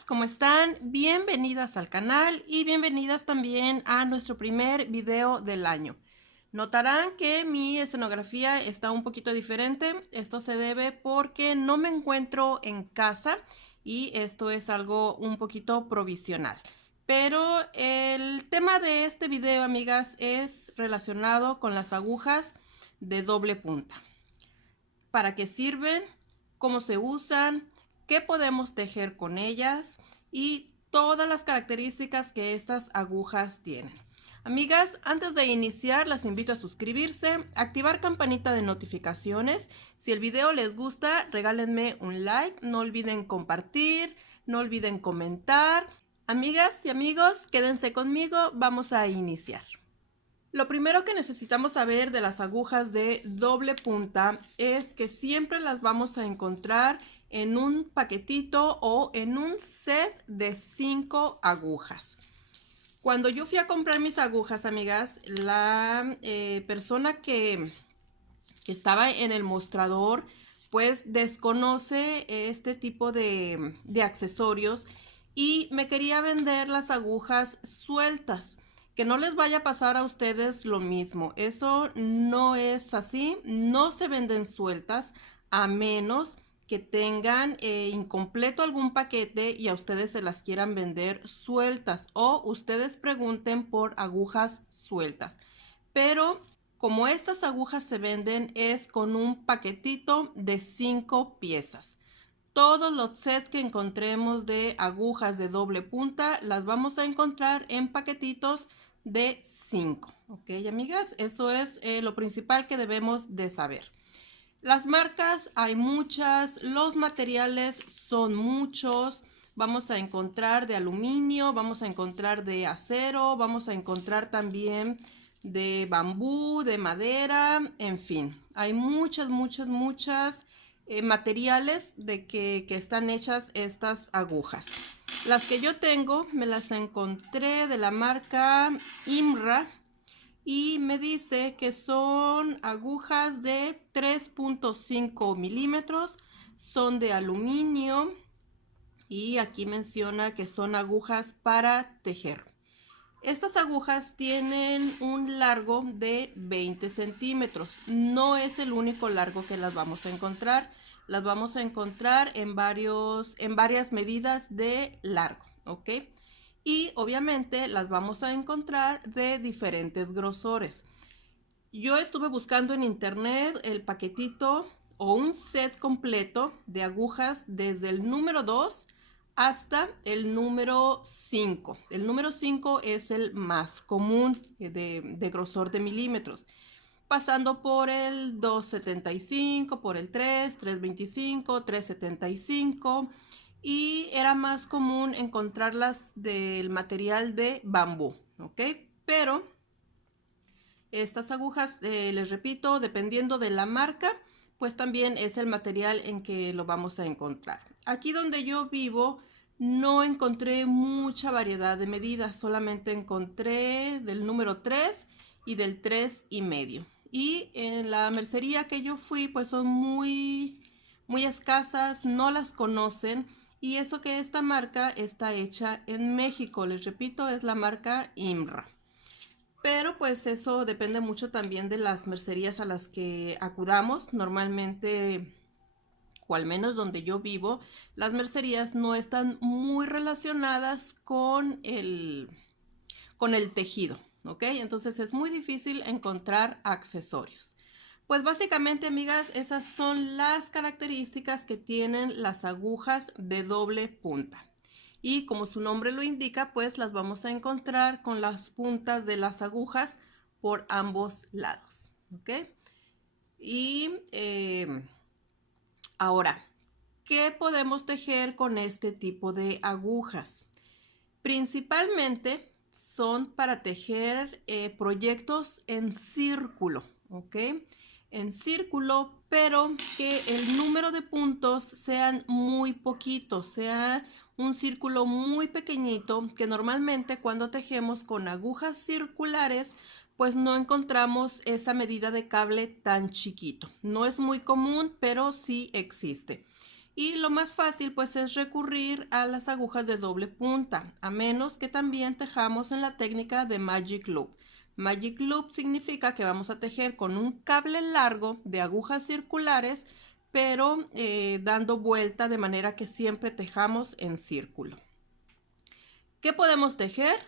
amigas, ¿cómo están? Bienvenidas al canal y bienvenidas también a nuestro primer video del año. Notarán que mi escenografía está un poquito diferente. Esto se debe porque no me encuentro en casa y esto es algo un poquito provisional. Pero el tema de este video, amigas, es relacionado con las agujas de doble punta. ¿Para qué sirven? ¿Cómo se usan? ¿Qué podemos tejer con ellas? Y todas las características que estas agujas tienen. Amigas, antes de iniciar las invito a suscribirse, activar campanita de notificaciones. Si el video les gusta, regálenme un like, no olviden compartir, no olviden comentar. Amigas y amigos, quédense conmigo, vamos a iniciar. Lo primero que necesitamos saber de las agujas de doble punta es que siempre las vamos a encontrar en un paquetito o en un set de 5 agujas. Cuando yo fui a comprar mis agujas, amigas, la persona que estaba en el mostrador pues desconoce este tipo de accesorios y me quería vender las agujas sueltas. Que no les vaya a pasar a ustedes lo mismo. Eso no es así. No se venden sueltas a menos que tengan incompleto algún paquete y a ustedes se las quieran vender sueltas o ustedes pregunten por agujas sueltas. Pero como estas agujas se venden es con un paquetito de 5 piezas. Todos los sets que encontremos de agujas de doble punta las vamos a encontrar en paquetitos de 5. Ok, amigas, eso es lo principal que debemos de saber. Las marcas hay muchas, los materiales son muchos. Vamos a encontrar de aluminio, vamos a encontrar de acero, vamos a encontrar también de bambú, de madera, en fin. Hay muchas materiales de que están hechas estas agujas. Las que yo tengo me las encontré de la marca Imra y me dice que son agujas de 3.5 milímetros, son de aluminio y aquí menciona que son agujas para tejer. Estas agujas tienen un largo de 20 centímetros. No es el único largo que las vamos a encontrar. Las vamos a encontrar en varias medidas de largo, ¿ok? Y obviamente las vamos a encontrar de diferentes grosores. Yo estuve buscando en internet el paquetito o un set completo de agujas desde el número 2 hasta el número 5. El número 5 es el más común de grosor de milímetros, pasando por el 2.75, por el 3, 3.25, 3.75 y era más común encontrarlas del material de bambú, ¿ok? Pero estas agujas, les repito, dependiendo de la marca, pues también es el material en que lo vamos a encontrar. Aquí donde yo vivo no encontré mucha variedad de medidas, solamente encontré del número 3 y del 3,5. Y en la mercería que yo fui, pues son muy escasas, no las conocen. Y eso que esta marca está hecha en México, les repito, es la marca Imra. Pero pues eso depende mucho también de las mercerías a las que acudamos. Normalmente, o al menos donde yo vivo, las mercerías no están muy relacionadas con el tejido, ¿ok? Entonces es muy difícil encontrar accesorios. Pues básicamente, amigas, esas son las características que tienen las agujas de doble punta. Y como su nombre lo indica, pues las vamos a encontrar con las puntas de las agujas por ambos lados, ¿ok? Y ahora, ¿qué podemos tejer con este tipo de agujas? Principalmente son para tejer proyectos en círculo, ¿ok? En círculo, pero que el número de puntos sean muy poquitos, sea un círculo muy pequeñito, que normalmente cuando tejemos con agujas circulares, pues no encontramos esa medida de cable tan chiquito. No es muy común, pero sí existe. Y lo más fácil pues es recurrir a las agujas de doble punta, a menos que también tejamos en la técnica de Magic Loop. Magic Loop significa que vamos a tejer con un cable largo de agujas circulares, pero dando vuelta de manera que siempre tejamos en círculo. ¿Qué podemos tejer?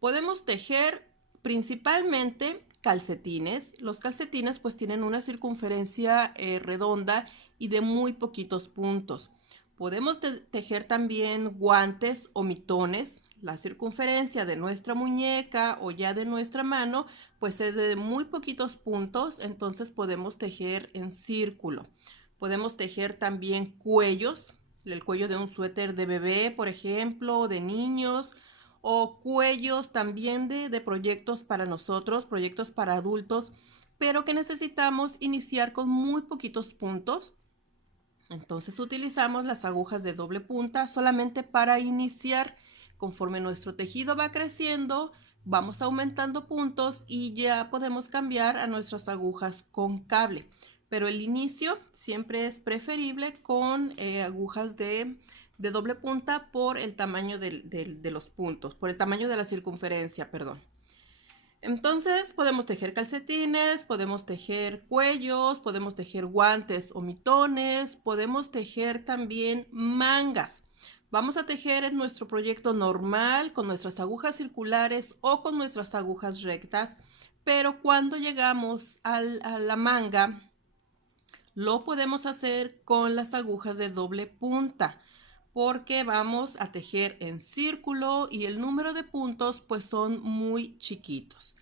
Podemos tejer principalmente calcetines. Los calcetines pues tienen una circunferencia redonda y de muy poquitos puntos. Podemos tejer también guantes o mitones. La circunferencia de nuestra muñeca o ya de nuestra mano pues es de muy poquitos puntos, entonces podemos tejer en círculo. Podemos tejer también cuellos, el cuello de un suéter de bebé, por ejemplo, de niños, o cuellos también de proyectos para nosotros, proyectos para adultos, pero que necesitamos iniciar con muy poquitos puntos. Entonces utilizamos las agujas de doble punta solamente para iniciar. Conforme nuestro tejido va creciendo, vamos aumentando puntos y ya podemos cambiar a nuestras agujas con cable. Pero el inicio siempre es preferible con agujas de doble punta por el tamaño de los puntos, por el tamaño de la circunferencia, perdón. Entonces podemos tejer calcetines, podemos tejer cuellos, podemos tejer guantes o mitones, podemos tejer también mangas. Vamos a tejer en nuestro proyecto normal con nuestras agujas circulares o con nuestras agujas rectas, pero cuando llegamos a la manga, lo podemos hacer con las agujas de doble punta, porque vamos a tejer en círculo y el número de puntos pues son muy chiquitos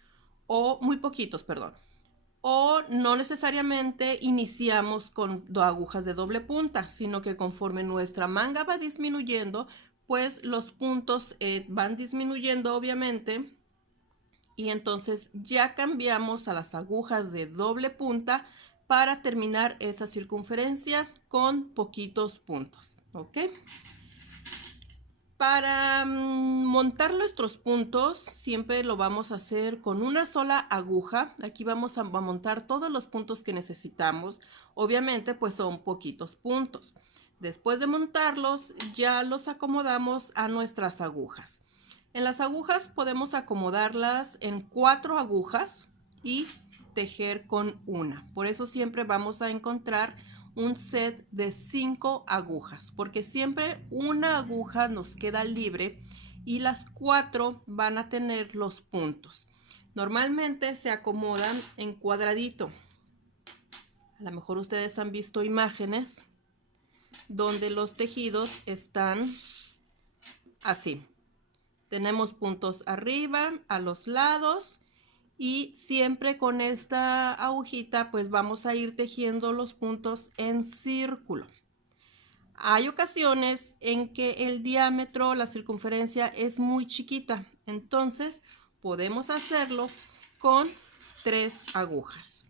o muy poquitos, perdón. O no necesariamente iniciamos con agujas de doble punta, sino que conforme nuestra manga va disminuyendo, pues los puntos van disminuyendo obviamente, y entonces ya cambiamos a las agujas de doble punta para terminar esa circunferencia con poquitos puntos, ¿ok? Para montar nuestros puntos siempre lo vamos a hacer con una sola aguja. Aquí vamos a montar todos los puntos que necesitamos. Obviamente pues son poquitos puntos. Después de montarlos ya los acomodamos a nuestras agujas. En las agujas podemos acomodarlas en 4 agujas y tejer con una. Por eso siempre vamos a encontrar un set de 5 agujas, porque siempre una aguja nos queda libre y las 4 van a tener los puntos. Normalmente se acomodan en cuadradito. A lo mejor ustedes han visto imágenes donde los tejidos están así. Tenemos puntos arriba, a los lados, y siempre con esta agujita pues vamos a ir tejiendo los puntos en círculo. Hay ocasiones en que el diámetro, la circunferencia es muy chiquita, entonces podemos hacerlo con 3 agujas.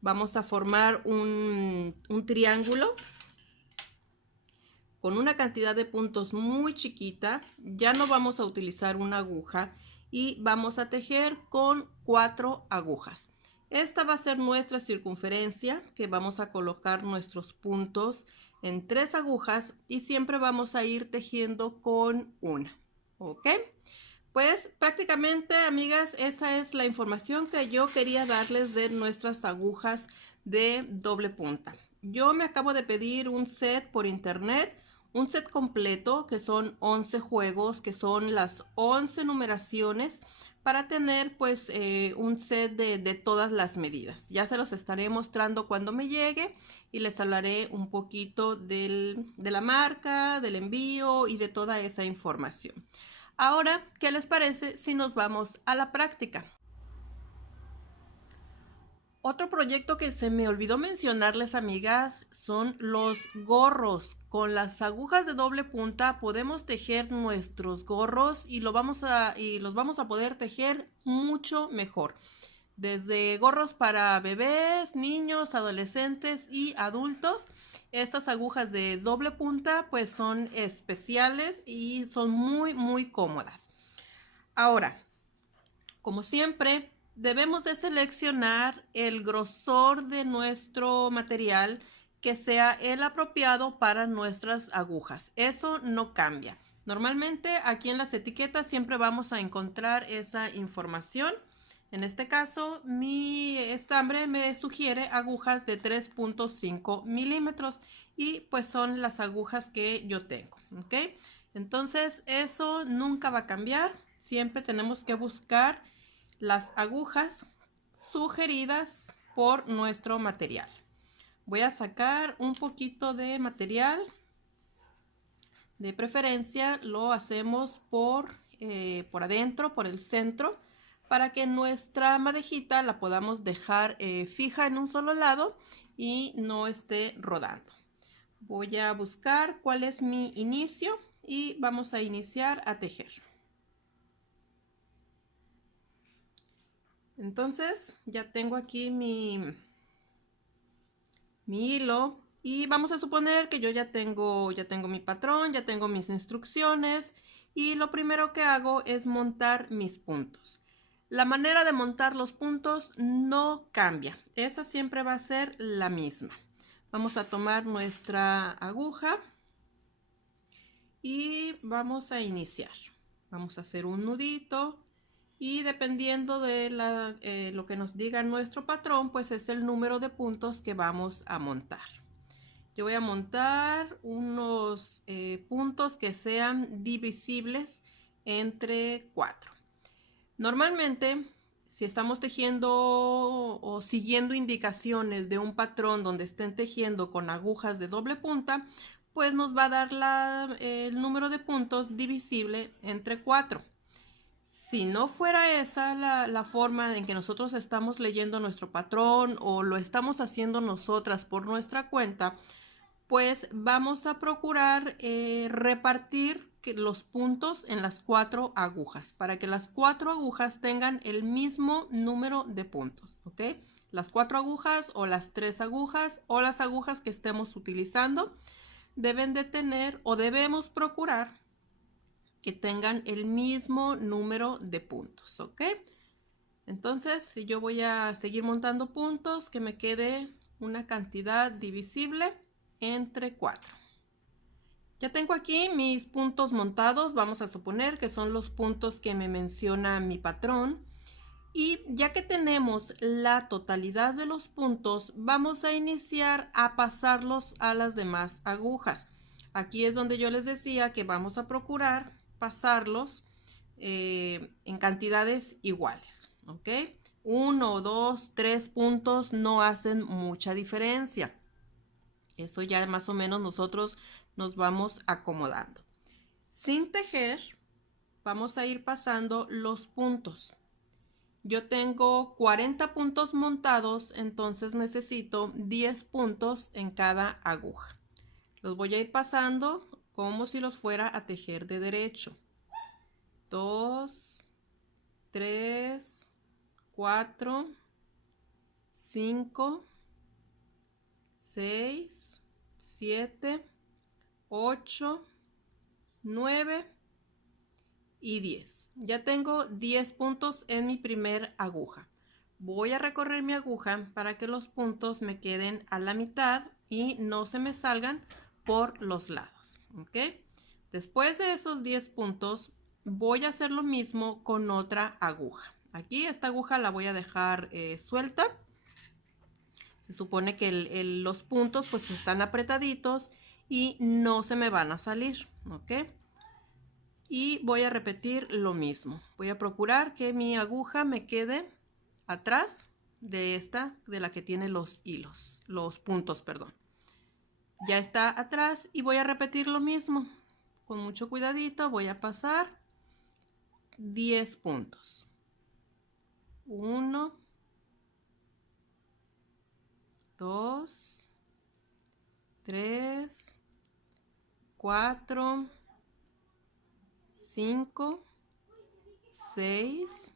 Vamos a formar un triángulo con una cantidad de puntos muy chiquita. Ya no vamos a utilizar una aguja y vamos a tejer con 4 agujas. Esta va a ser nuestra circunferencia, que vamos a colocar nuestros puntos en 3 agujas y siempre vamos a ir tejiendo con una, ¿ok? Pues prácticamente, amigas, esa es la información que yo quería darles de nuestras agujas de doble punta. Yo me acabo de pedir un set por internet, un set completo que son 11 juegos, que son las 11 numeraciones, para tener pues un set de todas las medidas. Ya se los estaré mostrando cuando me llegue y les hablaré un poquito de la marca, del envío y de toda esa información. Ahora, ¿qué les parece si nos vamos a la práctica? Otro proyecto que se me olvidó mencionarles, amigas, son los gorros. Con las agujas de doble punta podemos tejer nuestros gorros y los vamos a poder tejer mucho mejor. Desde gorros para bebés, niños, adolescentes y adultos. Estas agujas de doble punta pues son especiales y son muy cómodas. Ahora, como siempre, debemos de seleccionar el grosor de nuestro material que sea el apropiado para nuestras agujas. Eso no cambia. Normalmente aquí en las etiquetas siempre vamos a encontrar esa información. En este caso, mi estambre me sugiere agujas de 3.5 milímetros y pues son las agujas que yo tengo, ¿ok? Entonces eso nunca va a cambiar. Siempre tenemos que buscar las agujas sugeridas por nuestro material. Voy a sacar un poquito de material. De preferencia lo hacemos por adentro, por el centro, para que nuestra madejita la podamos dejar fija en un solo lado y no esté rodando. Voy a buscar cuál es mi inicio y vamos a iniciar a tejer. Entonces ya tengo aquí mi hilo y vamos a suponer que yo ya tengo mi patrón, ya tengo mis instrucciones y lo primero que hago es montar mis puntos. La manera de montar los puntos no cambia, esa siempre va a ser la misma. Vamos a tomar nuestra aguja y vamos a iniciar. Vamos a hacer un nudito. Y dependiendo de lo que nos diga nuestro patrón, pues es el número de puntos que vamos a montar. Yo voy a montar unos puntos que sean divisibles entre 4. Normalmente, si estamos tejiendo o siguiendo indicaciones de un patrón donde estén tejiendo con agujas de doble punta, pues nos va a dar el número de puntos divisible entre 4. Si no fuera esa la forma en que nosotros estamos leyendo nuestro patrón o lo estamos haciendo nosotras por nuestra cuenta, pues vamos a procurar repartir los puntos en las 4 agujas para que las 4 agujas tengan el mismo número de puntos, ¿ok? Las 4 agujas o las 3 agujas o las agujas que estemos utilizando deben de tener o debemos procurar que tengan el mismo número de puntos, ¿ok? Entonces yo voy a seguir montando puntos que me quede una cantidad divisible entre 4. Ya tengo aquí mis puntos montados, vamos a suponer que son los puntos que me menciona mi patrón. Y ya que tenemos la totalidad de los puntos, vamos a iniciar a pasarlos a las demás agujas. Aquí es donde yo les decía que vamos a procurar pasarlos en cantidades iguales, ¿ok? 1, 2, 3 puntos no hacen mucha diferencia. Eso ya más o menos nosotros nos vamos acomodando. Sin tejer, vamos a ir pasando los puntos. Yo tengo 40 puntos montados, entonces necesito 10 puntos en cada aguja. Los voy a ir pasando como si los fuera a tejer de derecho. 2, 3, 4, 5, 6, 7, 8, 9 y 10. Ya tengo 10 puntos en mi primer aguja. Voy a recorrer mi aguja para que los puntos me queden a la mitad y no se me salgan por los lados, ¿ok? Después de esos 10 puntos voy a hacer lo mismo con otra aguja. Aquí esta aguja la voy a dejar suelta. Se supone que los puntos pues están apretaditos y no se me van a salir, ¿ok? Y voy a repetir lo mismo. Voy a procurar que mi aguja me quede atrás de esta, de la que tiene los hilos, los puntos, perdón. Ya está atrás y voy a repetir lo mismo. Con mucho cuidadito voy a pasar 10 puntos. 1, 2, 3, 4, 5, 6,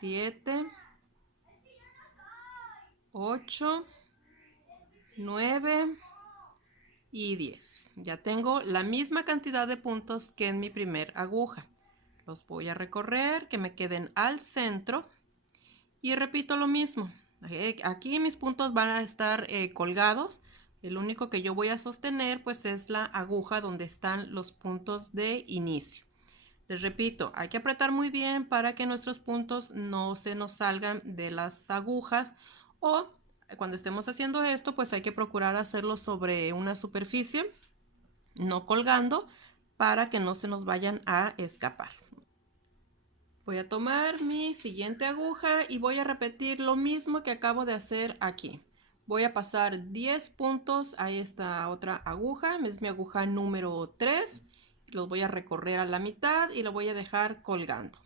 7, 8, 9 y 10. Ya tengo la misma cantidad de puntos que en mi primer aguja. Los voy a recorrer, que me queden al centro y repito lo mismo. Aquí mis puntos van a estar colgados. El único que yo voy a sostener pues es la aguja donde están los puntos de inicio. Les repito, hay que apretar muy bien para que nuestros puntos no se nos salgan de las agujas, o cuando estemos haciendo esto pues hay que procurar hacerlo sobre una superficie, no colgando, para que no se nos vayan a escapar. Voy a tomar mi siguiente aguja y voy a repetir lo mismo que acabo de hacer aquí. Voy a pasar 10 puntos a esta otra aguja, es mi aguja número 3. Los voy a recorrer a la mitad y lo voy a dejar colgando.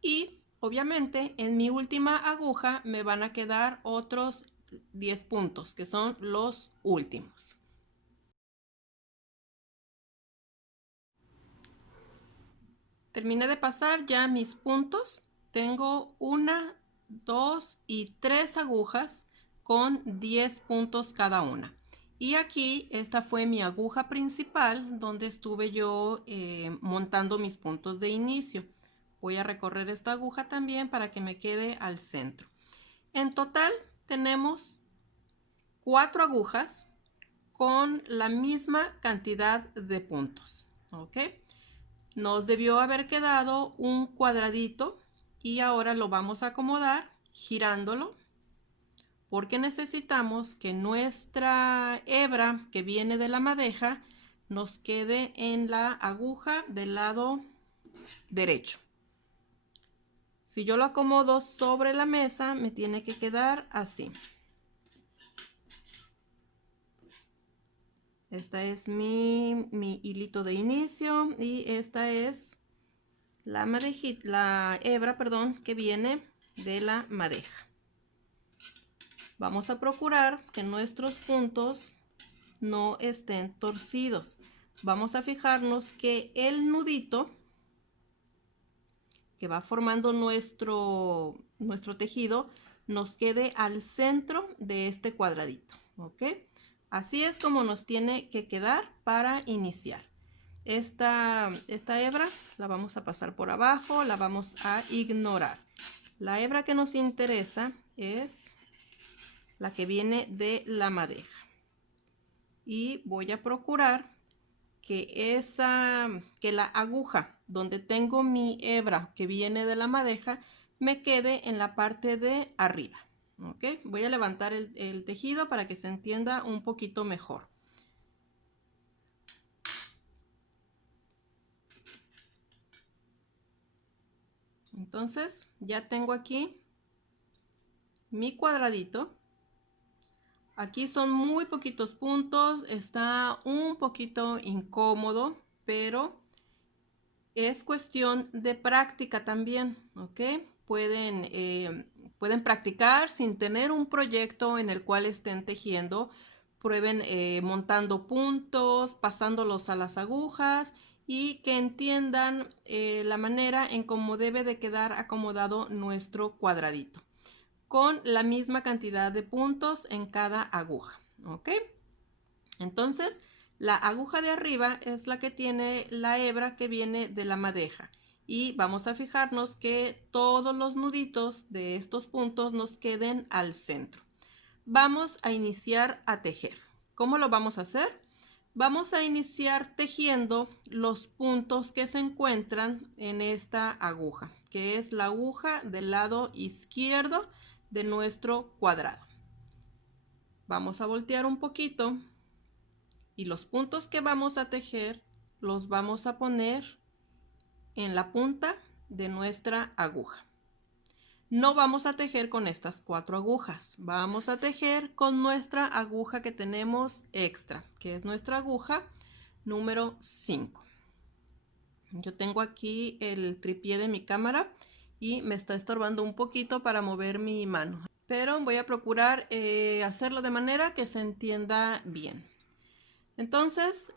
Y obviamente en mi última aguja me van a quedar otros 10 puntos, que son los últimos. Terminé de pasar ya mis puntos. Tengo 1, 2 y 3 agujas con 10 puntos cada una. Y aquí esta fue mi aguja principal donde estuve yo montando mis puntos de inicio. Voy a recorrer esta aguja también para que me quede al centro. En total tenemos 4 agujas con la misma cantidad de puntos. ¿Ok? Nos debió haber quedado un cuadradito y ahora lo vamos a acomodar girándolo, porque necesitamos que nuestra hebra que viene de la madeja nos quede en la aguja del lado derecho. Si yo lo acomodo sobre la mesa, me tiene que quedar así. Esta es mi hilito de inicio y esta es la hebra, perdón, que viene de la madeja. Vamos a procurar que nuestros puntos no estén torcidos. Vamos a fijarnos que el nudito que va formando nuestro tejido nos quede al centro de este cuadradito, ¿ok? Así es como nos tiene que quedar para iniciar. Esta hebra la vamos a pasar por abajo, la vamos a ignorar. La hebra que nos interesa es la que viene de la madeja. Y voy a procurar que la aguja donde tengo mi hebra que viene de la madeja me quede en la parte de arriba. ¿Ok? Voy a levantar el tejido para que se entienda un poquito mejor. Entonces ya tengo aquí mi cuadradito. Aquí son muy poquitos puntos, está un poquito incómodo, pero es cuestión de práctica también, ¿ok? Pueden practicar sin tener un proyecto en el cual estén tejiendo. Prueben montando puntos, pasándolos a las agujas y que entiendan la manera en cómo debe de quedar acomodado nuestro cuadradito, con la misma cantidad de puntos en cada aguja, ¿ok? Entonces, la aguja de arriba es la que tiene la hebra que viene de la madeja y vamos a fijarnos que todos los nuditos de estos puntos nos queden al centro. Vamos a iniciar a tejer. ¿Cómo lo vamos a hacer? Vamos a iniciar tejiendo los puntos que se encuentran en esta aguja, que es la aguja del lado izquierdo de nuestro cuadrado. Vamos a voltear un poquito y los puntos que vamos a tejer los vamos a poner en la punta de nuestra aguja. No vamos a tejer con estas 4 agujas, vamos a tejer con nuestra aguja que tenemos extra, que es nuestra aguja número 5. Yo tengo aquí el tripié de mi cámara y me está estorbando un poquito para mover mi mano, pero voy a procurar hacerlo de manera que se entienda bien. Entonces,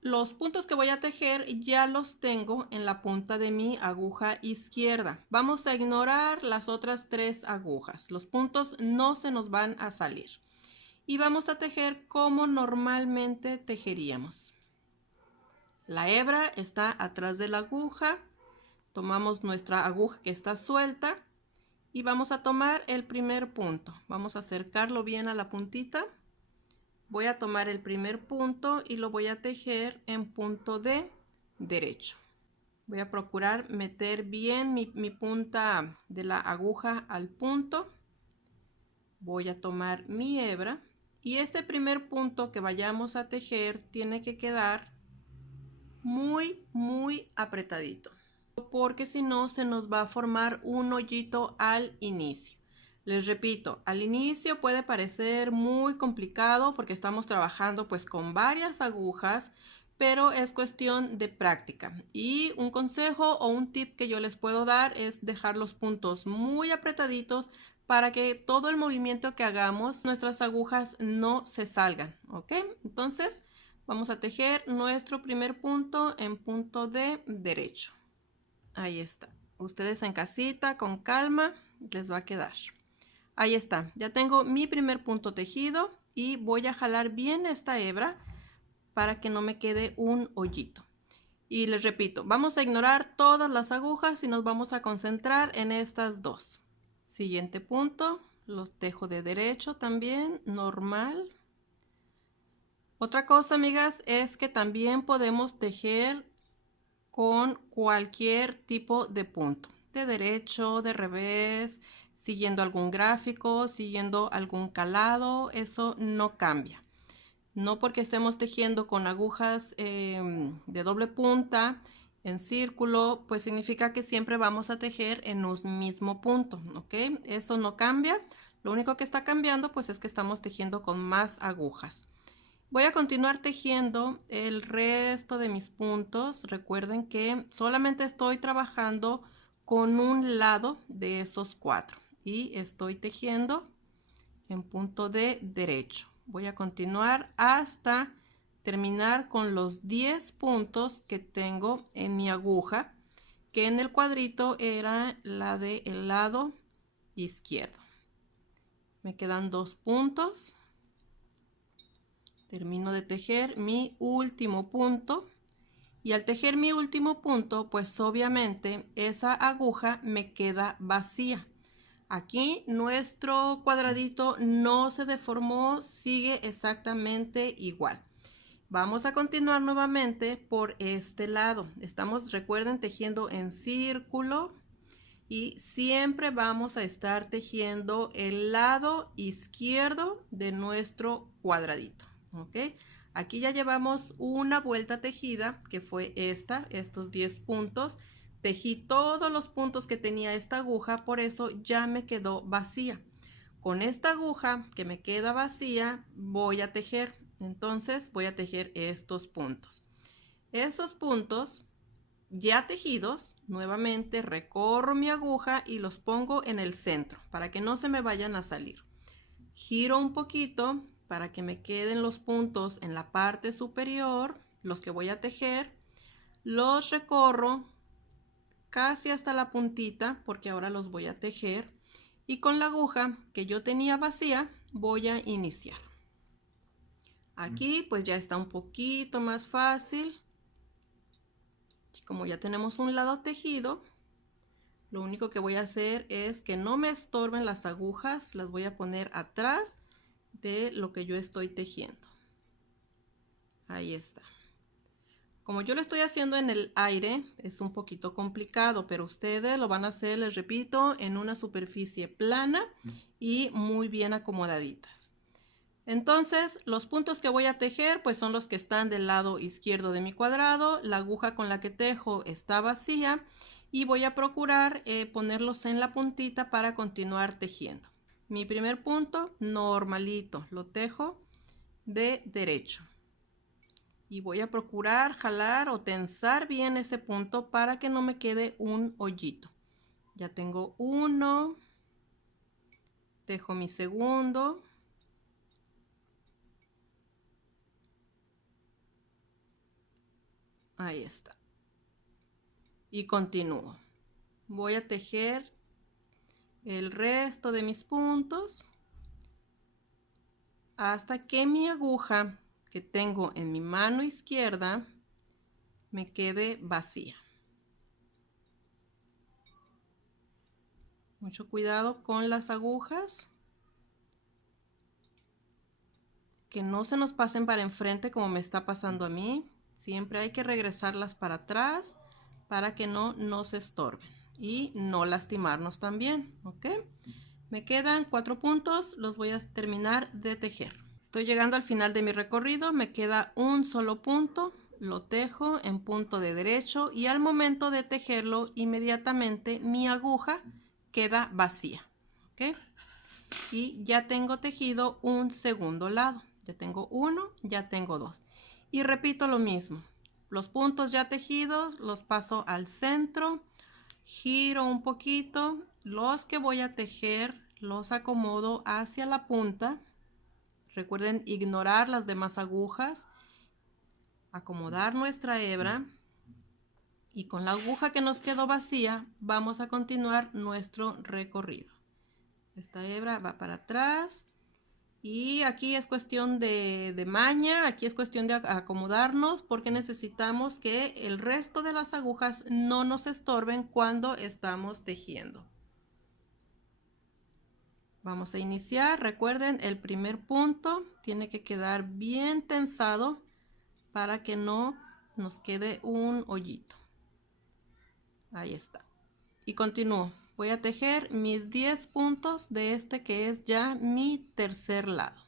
los puntos que voy a tejer ya los tengo en la punta de mi aguja izquierda. Vamos a ignorar las otras 3 agujas. Los puntos no se nos van a salir. Y vamos a tejer como normalmente tejeríamos. La hebra está atrás de la aguja. Tomamos nuestra aguja que está suelta y vamos a tomar el primer punto. Vamos a acercarlo bien a la puntita. Voy a tomar el primer punto y lo voy a tejer en punto de derecho. Voy a procurar meter bien mi punta de la aguja al punto. Voy a tomar mi hebra y este primer punto que vayamos a tejer tiene que quedar muy apretadito, porque si no se nos va a formar un hoyito al inicio. Les repito, al inicio puede parecer muy complicado porque estamos trabajando pues con varias agujas, pero es cuestión de práctica. Y un consejo o un tip que yo les puedo dar es dejar los puntos muy apretaditos para que todo el movimiento que hagamos, nuestras agujas no se salgan, ¿ok? Entonces vamos a tejer nuestro primer punto en punto de derecho. Ahí está. Ustedes en casita, con calma, les va a quedar. Ahí está. Ya tengo mi primer punto tejido y voy a jalar bien esta hebra para que no me quede un hoyito. Y les repito, vamos a ignorar todas las agujas y nos vamos a concentrar en estas dos. Siguiente punto, los tejo de derecho también, normal. Otra cosa, amigas, es que también podemos tejer con cualquier tipo de punto, de derecho, de revés, siguiendo algún gráfico, siguiendo algún calado, eso no cambia. No porque estemos tejiendo con agujas de doble punta en círculo, pues significa que siempre vamos a tejer en un mismo punto, ¿ok? Eso no cambia. Lo único que está cambiando pues es que estamos tejiendo con más agujas. Voy a continuar tejiendo el resto de mis puntos. Recuerden que solamente estoy trabajando con un lado de esos 4 y estoy tejiendo en punto de derecho. Voy a continuar hasta terminar con los 10 puntos que tengo en mi aguja, que en el cuadrito era la del lado izquierdo. Me quedan 2 puntos. Termino de tejer mi último punto y al tejer mi último punto, pues obviamente esa aguja me queda vacía. Aquí nuestro cuadradito no se deformó, sigue exactamente igual. Vamos a continuar nuevamente por este lado. Estamos, recuerden, tejiendo en círculo y siempre vamos a estar tejiendo el lado izquierdo de nuestro cuadradito. ¿Ok? Aquí ya llevamos una vuelta tejida, que fue estos 10 puntos. Tejí todos los puntos que tenía esta aguja, por eso ya me quedó vacía. Con esta aguja que me queda vacía, voy a tejer. Entonces voy a tejer estos puntos. Esos puntos ya tejidos, nuevamente recorro mi aguja y los pongo en el centro para que no se me vayan a salir. Giro un poquito para que me queden los puntos en la parte superior, los que voy a tejer. Los recorro casi hasta la puntita porque ahora los voy a tejer. Y con la aguja que yo tenía vacía voy a iniciar. Aquí pues ya está un poquito más fácil. Como ya tenemos un lado tejido, lo único que voy a hacer es que no me estorben las agujas, las voy a poner atrás de lo que yo estoy tejiendo. Ahí está. Como yo lo estoy haciendo en el aire, es un poquito complicado, pero ustedes lo van a hacer, les repito, en una superficie plana y muy bien acomodaditas. Entonces, los puntos que voy a tejer, pues son los que están del lado izquierdo de mi cuadrado. La aguja con la que tejo está vacía y voy a procurar ponerlos en la puntita para continuar tejiendo. Mi primer punto, normalito, lo tejo de derecho. Y voy a procurar jalar o tensar bien ese punto para que no me quede un hoyito. Ya tengo uno, tejo mi segundo. Ahí está. Y continúo. Voy a tejer el resto de mis puntos hasta que mi aguja que tengo en mi mano izquierda me quede vacía. Mucho cuidado con las agujas. Que no se nos pasen para enfrente como me está pasando a mí. Siempre hay que regresarlas para atrás para que no nos estorben y no lastimarnos también, ¿ok? Me quedan 4 puntos, los voy a terminar de tejer. Estoy llegando al final de mi recorrido, me queda un solo punto, lo tejo en punto de derecho y al momento de tejerlo inmediatamente mi aguja queda vacía, ¿ok? Y ya tengo tejido un segundo lado, ya tengo uno, ya tengo dos. Y repito lo mismo, los puntos ya tejidos los paso al centro, giro un poquito, los que voy a tejer los acomodo hacia la punta. Recuerden ignorar las demás agujas, acomodar nuestra hebra y con la aguja que nos quedó vacía vamos a continuar nuestro recorrido. Esta hebra va para atrás y aquí es cuestión de maña, aquí es cuestión de acomodarnos porque necesitamos que el resto de las agujas no nos estorben cuando estamos tejiendo. Vamos a iniciar, recuerden el primer punto tiene que quedar bien tensado para que no nos quede un hoyito. Ahí está. Y continúo. Voy a tejer mis 10 puntos de este que es ya mi tercer lado.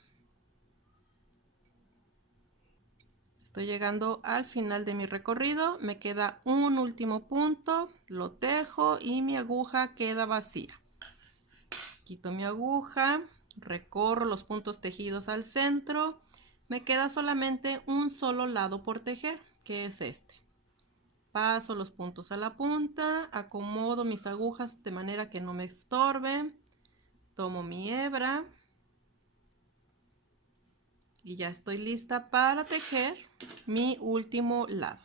Estoy llegando al final de mi recorrido. Me queda un último punto. Lo tejo y mi aguja queda vacía. Quito mi aguja, recorro los puntos tejidos al centro, me queda solamente un solo lado por tejer, que es este. Paso los puntos a la punta, acomodo mis agujas de manera que no me estorben, tomo mi hebra y ya estoy lista para tejer mi último lado.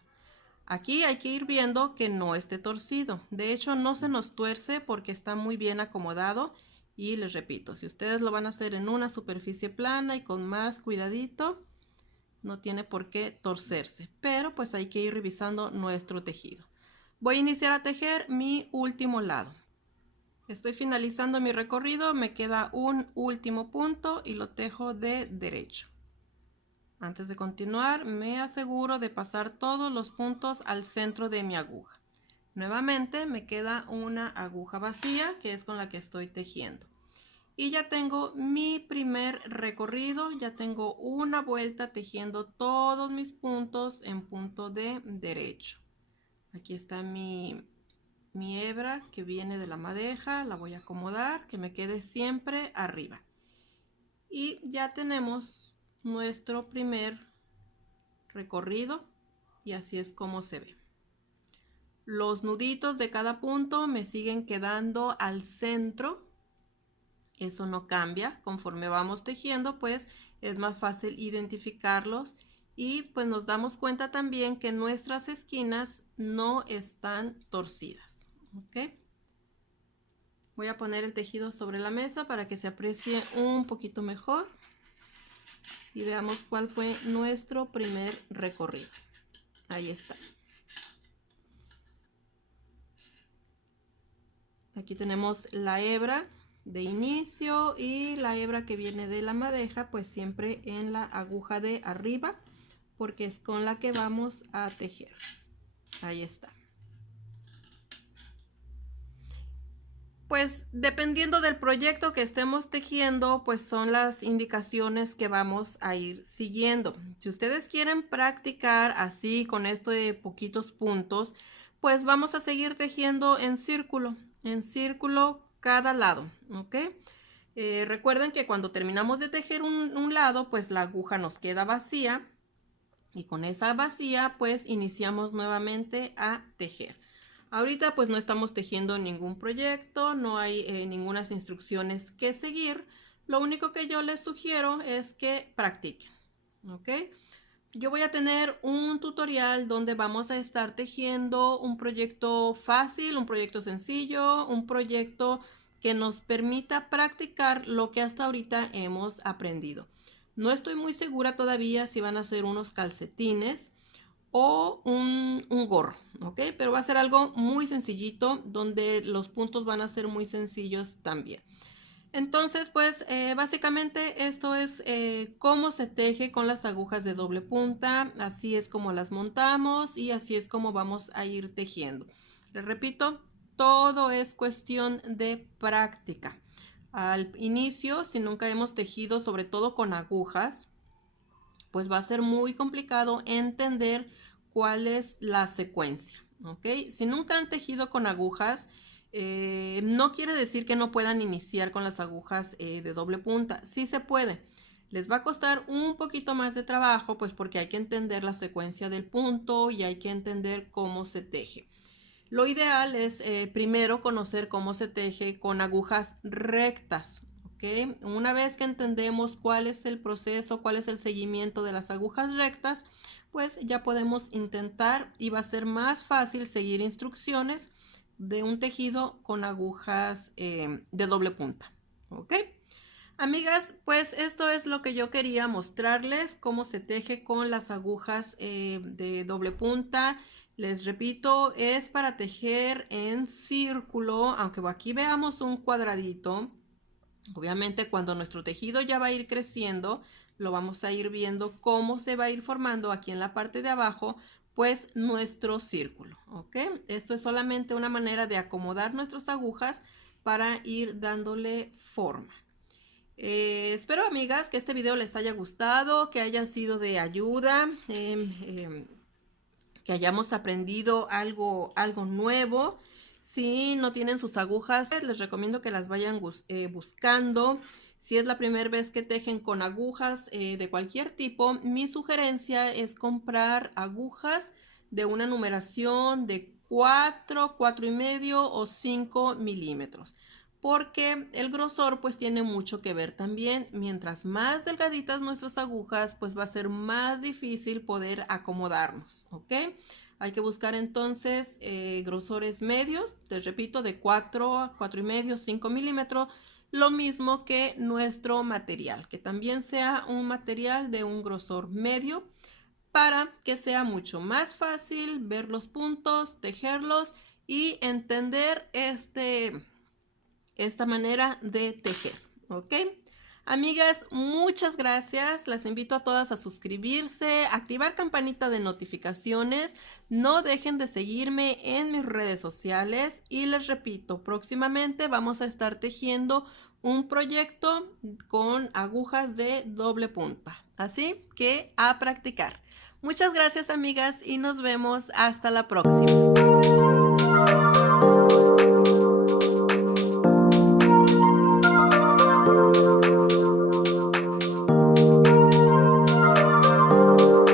Aquí hay que ir viendo que no esté torcido, de hecho no se nos tuerce porque está muy bien acomodado. Y les repito, si ustedes lo van a hacer en una superficie plana y con más cuidadito, no tiene por qué torcerse. Pero pues hay que ir revisando nuestro tejido. Voy a iniciar a tejer mi último lado. Estoy finalizando mi recorrido, me queda un último punto y lo tejo de derecho. Antes de continuar, me aseguro de pasar todos los puntos al centro de mi aguja. Nuevamente me queda una aguja vacía que es con la que estoy tejiendo. Y ya tengo mi primer recorrido, ya tengo una vuelta tejiendo todos mis puntos en punto de derecho. Aquí está mi hebra que viene de la madeja, la voy a acomodar que me quede siempre arriba. Y ya tenemos nuestro primer recorrido y así es como se ve. Los nuditos de cada punto me siguen quedando al centro. Eso no cambia, conforme vamos tejiendo pues es más fácil identificarlos y pues nos damos cuenta también que nuestras esquinas no están torcidas, ¿ok? Voy a poner el tejido sobre la mesa para que se aprecie un poquito mejor y veamos cuál fue nuestro primer recorrido. Ahí está. Aquí tenemos la hebra de inicio y la hebra que viene de la madeja pues siempre en la aguja de arriba porque es con la que vamos a tejer. Ahí está. Pues dependiendo del proyecto que estemos tejiendo pues son las indicaciones que vamos a ir siguiendo. Si ustedes quieren practicar así con esto de poquitos puntos pues vamos a seguir tejiendo en círculo cada lado, ¿ok? Recuerden que cuando terminamos de tejer un lado, pues la aguja nos queda vacía y con esa vacía, pues iniciamos nuevamente a tejer. Ahorita pues no estamos tejiendo ningún proyecto, no hay ninguna instrucciones que seguir. Lo único que yo les sugiero es que practiquen, ¿ok? Yo voy a tener un tutorial donde vamos a estar tejiendo un proyecto fácil, un proyecto sencillo, un proyecto que nos permita practicar lo que hasta ahorita hemos aprendido. No estoy muy segura todavía si van a ser unos calcetines o un gorro, ¿ok? Pero va a ser algo muy sencillito, donde los puntos van a ser muy sencillos también. Entonces, pues básicamente esto es cómo se teje con las agujas de doble punta. Así es como las montamos y así es como vamos a ir tejiendo. Les repito, todo es cuestión de práctica. Al inicio, si nunca hemos tejido, sobre todo con agujas, pues va a ser muy complicado entender cuál es la secuencia, ¿ok? Si nunca han tejido con agujas, no quiere decir que no puedan iniciar con las agujas de doble punta. Sí se puede. Les va a costar un poquito más de trabajo, pues porque hay que entender la secuencia del punto y hay que entender cómo se teje. Lo ideal es primero conocer cómo se teje con agujas rectas. ¿Okay? Una vez que entendemos cuál es el proceso, cuál es el seguimiento de las agujas rectas, pues ya podemos intentar y va a ser más fácil seguir instrucciones de un tejido con agujas de doble punta. ¿Ok? Amigas, pues esto es lo que yo quería mostrarles, cómo se teje con las agujas de doble punta. Les repito, es para tejer en círculo, aunque aquí veamos un cuadradito. Obviamente cuando nuestro tejido ya va a ir creciendo, lo vamos a ir viendo cómo se va a ir formando aquí en la parte de abajo, pues nuestro círculo, ¿ok? Esto es solamente una manera de acomodar nuestras agujas para ir dándole forma. Espero, amigas, que este video les haya gustado, que haya sido de ayuda, que hayamos aprendido algo nuevo. Si no tienen sus agujas, les recomiendo que las vayan buscando. Si es la primera vez que tejen con agujas de cualquier tipo, mi sugerencia es comprar agujas de una numeración de 4, 4,5 o 5 milímetros. Porque el grosor pues tiene mucho que ver también. Mientras más delgaditas nuestras agujas, pues va a ser más difícil poder acomodarnos, ¿ok? Hay que buscar entonces grosores medios, les repito, de 4, 4,5, 5 milímetros, lo mismo que nuestro material, que también sea un material de un grosor medio para que sea mucho más fácil ver los puntos, tejerlos y entender esta manera de tejer, ¿ok? Amigas, muchas gracias. Las invito a todas a suscribirse, activar campanita de notificaciones. No dejen de seguirme en mis redes sociales. Y les repito, próximamente vamos a estar tejiendo un proyecto con agujas de doble punta. Así que a practicar. Muchas gracias, amigas, y nos vemos hasta la próxima.